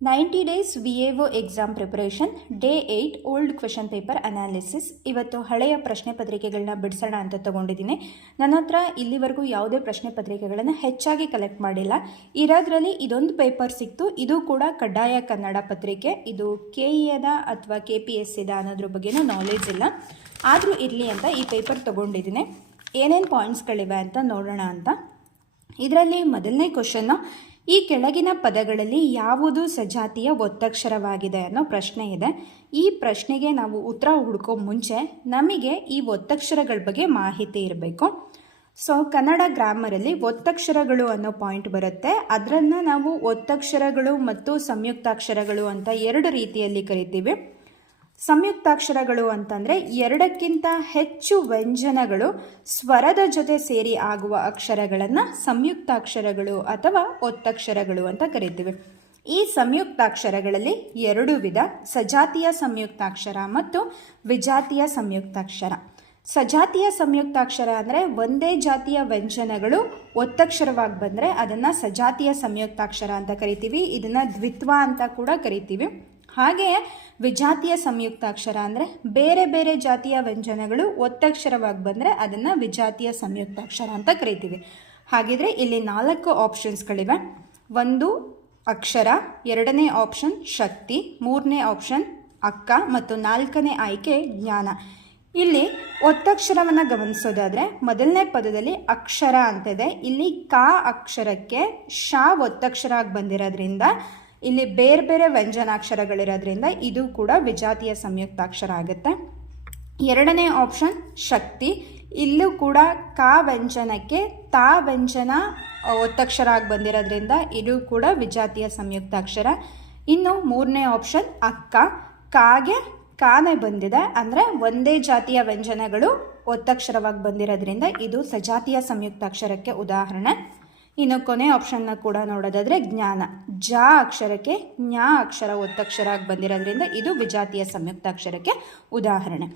90 days VAO exam preparation day 8 old question paper analysis. ಇವತ್ತು ಹಳೆಯ ಪ್ರಶ್ನೆ ಪತ್ರಿಕೆಗಳನ್ನ ಬಿಡಿಸೋಣ ಅಂತ ತೊಗೊಂಡಿದ್ದೀನಿ. ನನ್ನ ಹತ್ರ ಇಲ್ಲಿವರೆಗೂ ಯಾವುದೇ ಪ್ರಶ್ನೆ ಪತ್ರಿಕೆಗಳನ್ನು ಹೆಚ್ಚಾಗಿ ಕಲೆಕ್ಟ್ ಮಾಡಿಲ್ಲ. ಇರೋದ್ರಲ್ಲಿ ಇದೊಂದು ಪೇಪರ್ ಸಿಕ್ತು. ಇದು ಕೂಡ ಕಡ್ಡಾಯ ಕನ್ನಡ ಪತ್ರಿಕೆ. ಇದು KEದ ಅಥವಾ KPSCದ ಅನ್ನೋದ್ರ ಬಗ್ಗೆನೂ ನಾಲೆಜ್ ಇಲ್ಲ, ಆದರೂ ಇರಲಿ ಅಂತ ಈ ಪೇಪರ್ ತೊಗೊಂಡಿದ್ದೀನಿ. ಏನೇನು ಪಾಯಿಂಟ್ಸ್ಗಳಿವೆ ಅಂತ ನೋಡೋಣ ಅಂತ. ಇದರಲ್ಲಿ ಮೊದಲನೇ ಕ್ವಶನ್ನು, ಈ ಕೆಳಗಿನ ಪದಗಳಲ್ಲಿ ಯಾವುದು ಸಜಾತಿಯ ಒತ್ತಕ್ಷರವಾಗಿದೆ ಅನ್ನೋ ಪ್ರಶ್ನೆ ಇದೆ. ಈ ಪ್ರಶ್ನೆಗೆ ನಾವು ಉತ್ತರ ಹುಡುಕೋ ಮುಂಚೆ ನಮಗೆ ಈ ಒತ್ತಕ್ಷರಗಳ ಬಗ್ಗೆ ಮಾಹಿತಿ ಇರಬೇಕು. ಕನ್ನಡ ಗ್ರಾಮರಲ್ಲಿ ಒತ್ತಕ್ಷರಗಳು ಅನ್ನೋ ಪಾಯಿಂಟ್ ಬರುತ್ತೆ. ಅದನ್ನು ನಾವು ಒತ್ತಕ್ಷರಗಳು ಮತ್ತು ಸಂಯುಕ್ತಾಕ್ಷರಗಳು ಅಂತ ಎರಡು ರೀತಿಯಲ್ಲಿ ಕರಿತೀವಿ. ಸಂಯುಕ್ತಾಕ್ಷರಗಳು ಅಂತಂದರೆ ಎರಡಕ್ಕಿಂತ ಹೆಚ್ಚು ವ್ಯಂಜನಗಳು ಸ್ವರದ ಜೊತೆ ಸೇರಿ ಆಗುವ ಅಕ್ಷರಗಳನ್ನು ಸಂಯುಕ್ತಾಕ್ಷರಗಳು ಅಥವಾ ಒತ್ತಕ್ಷರಗಳು ಅಂತ ಕರಿತೀವಿ. ಈ ಸಂಯುಕ್ತಾಕ್ಷರಗಳಲ್ಲಿ ಎರಡು ವಿಧ: ಸಜಾತಿಯ ಸಂಯುಕ್ತಾಕ್ಷರ ಮತ್ತು ವಿಜಾತಿಯ ಸಂಯುಕ್ತಾಕ್ಷರ. ಸಜಾತಿಯ ಸಂಯುಕ್ತಾಕ್ಷರ ಅಂದರೆ ಒಂದೇ ಜಾತಿಯ ವ್ಯಂಜನಗಳು ಒತ್ತಕ್ಷರವಾಗಿ ಬಂದರೆ ಅದನ್ನು ಸಜಾತಿಯ ಸಂಯುಕ್ತಾಕ್ಷರ ಅಂತ ಕರಿತೀವಿ. ಇದನ್ನು ದ್ವಿತ್ವ ಅಂತ ಕೂಡ ಕರಿತೀವಿ. ಹಾಗೆಯೇ ವಿಜಾತಿಯ ಸಂಯುಕ್ತಾಕ್ಷರ ಅಂದರೆ ಬೇರೆ ಬೇರೆ ಜಾತಿಯ ವ್ಯಂಜನಗಳು ಒತ್ತಕ್ಷರವಾಗಿ ಬಂದರೆ ಅದನ್ನು ವಿಜಾತಿಯ ಸಂಯುಕ್ತಾಕ್ಷರ ಅಂತ ಕರಿತೀವಿ. ಹಾಗಿದ್ರೆ ಇಲ್ಲಿ 4 ಆಪ್ಷನ್ಸ್ಗಳಿವೆ. 1 ಅಕ್ಷರ, 2ನೇ ಆಪ್ಷನ್ ಶಕ್ತಿ, 3ನೇ ಆಪ್ಷನ್ ಅಕ್ಕ ಮತ್ತು 4ನೇ ಆಯ್ಕೆ ಜ್ಞಾನ. ಇಲ್ಲಿ ಒತ್ತಕ್ಷರವನ್ನು ಗಮನಿಸೋದಾದರೆ ಮೊದಲನೇ ಪದದಲ್ಲಿ ಅಕ್ಷರ ಅಂತಿದೆ. ಇಲ್ಲಿ ಕ ಅಕ್ಷರಕ್ಕೆ ಶ ಒತ್ತಕ್ಷರ ಆಗಿ ಬಂದಿರೋದ್ರಿಂದ ಇಲ್ಲಿ ಬೇರೆ ಬೇರೆ ವ್ಯಂಜನಾಕ್ಷರಗಳಿರೋದ್ರಿಂದ ಇದು ಕೂಡ ವಿಜಾತಿಯ ಸಂಯುಕ್ತಾಕ್ಷರ ಆಗುತ್ತೆ. 2ನೇ ಆಪ್ಷನ್ ಶಕ್ತಿ. ಇಲ್ಲೂ ಕೂಡ ಕ ವ್ಯಂಜನಕ್ಕೆ ತಾ ವ್ಯಂಜನ ಒತ್ತಕ್ಷರ ಆಗಿ ಬಂದಿರೋದ್ರಿಂದ ಇದು ಕೂಡ ವಿಜಾತಿಯ ಸಂಯುಕ್ತಾಕ್ಷರ. ಇನ್ನು 3ನೇ ಆಪ್ಷನ್ ಅಕ್ಕ. ಕಾಗೆ ಕಾನೆ ಬಂದಿದೆ, ಅಂದರೆ ಒಂದೇ ಜಾತಿಯ ವ್ಯಂಜನಗಳು ಒತ್ತಕ್ಷರವಾಗಿ ಬಂದಿರೋದ್ರಿಂದ ಇದು ಸಜಾತಿಯ ಸಂಯುಕ್ತಾಕ್ಷರಕ್ಕೆ ಉದಾಹರಣೆ. ಇನ್ನು ಕೊನೆ ಆಪ್ಷನ್ನ ಕೂಡ ನೋಡೋದಾದರೆ ಜ್ಞಾನ. ಜ ಅಕ್ಷರಕ್ಕೆ ಜ್ಞಾ ಅಕ್ಷರ ಒತ್ತಕ್ಷರ ಆಗಿ ಬಂದಿರೋದ್ರಿಂದ ಇದು ವಿಜಾತಿಯ ಸಂಯುಕ್ತಾಕ್ಷರಕ್ಕೆ ಉದಾಹರಣೆ.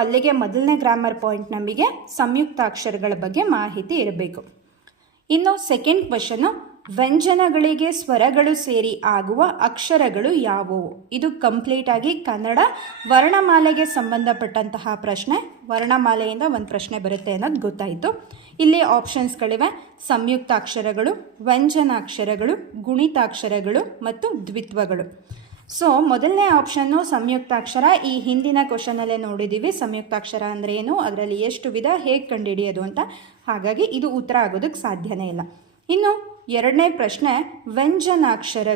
ಅಲ್ಲಿಗೆ ಮೊದಲನೇ ಗ್ರಾಮರ್ ಪಾಯಿಂಟ್ ನಮಗೆ ಸಂಯುಕ್ತಾಕ್ಷರಗಳ ಬಗ್ಗೆ ಮಾಹಿತಿ ಇರಬೇಕು. ಇನ್ನು ಸೆಕೆಂಡ್ ಕ್ವೆಶನು, ವ್ಯಂಜನಗಳಿಗೆ ಸ್ವರಗಳು ಸೇರಿ ಆಗುವ ಅಕ್ಷರಗಳು ಯಾವುವು? ಇದು ಕಂಪ್ಲೀಟಾಗಿ ಕನ್ನಡ ವರ್ಣಮಾಲೆಗೆ ಸಂಬಂಧಪಟ್ಟಂತಹ ಪ್ರಶ್ನೆ. ವರ್ಣಮಾಲೆಯಿಂದ ಒಂದು ಪ್ರಶ್ನೆ ಬರುತ್ತೆ ಅನ್ನೋದು ಗೊತ್ತಾಯಿತು. ಇಲ್ಲಿ ಆಪ್ಷನ್ಸ್ಗಳಿವೆ: ಸಂಯುಕ್ತಾಕ್ಷರಗಳು, ವ್ಯಂಜನಾಕ್ಷರಗಳು, ಗುಣಿತಾಕ್ಷರಗಳು ಮತ್ತು ದ್ವಿತ್ವಗಳು. ಮೊದಲನೇ ಆಪ್ಷನ್ನು ಸಂಯುಕ್ತಾಕ್ಷರ. ಈ ಹಿಂದಿನ ಕ್ವಶನಲ್ಲೇ ನೋಡಿದ್ದೀವಿ ಸಂಯುಕ್ತಾಕ್ಷರ ಅಂದರೆ ಏನು, ಅದರಲ್ಲಿ ಎಷ್ಟು ವಿಧ, ಹೇಗೆ ಕಂಡುಹಿಡಿಯೋದು ಅಂತ. ಹಾಗಾಗಿ ಇದು ಉತ್ತರ ಆಗೋದಕ್ಕೆ ಸಾಧ್ಯನೇ ಇಲ್ಲ. ಇನ್ನು 2ನೇ ಪ್ರಶ್ನೆ, ವ್ಯಂಜನಾಕ್ಷರ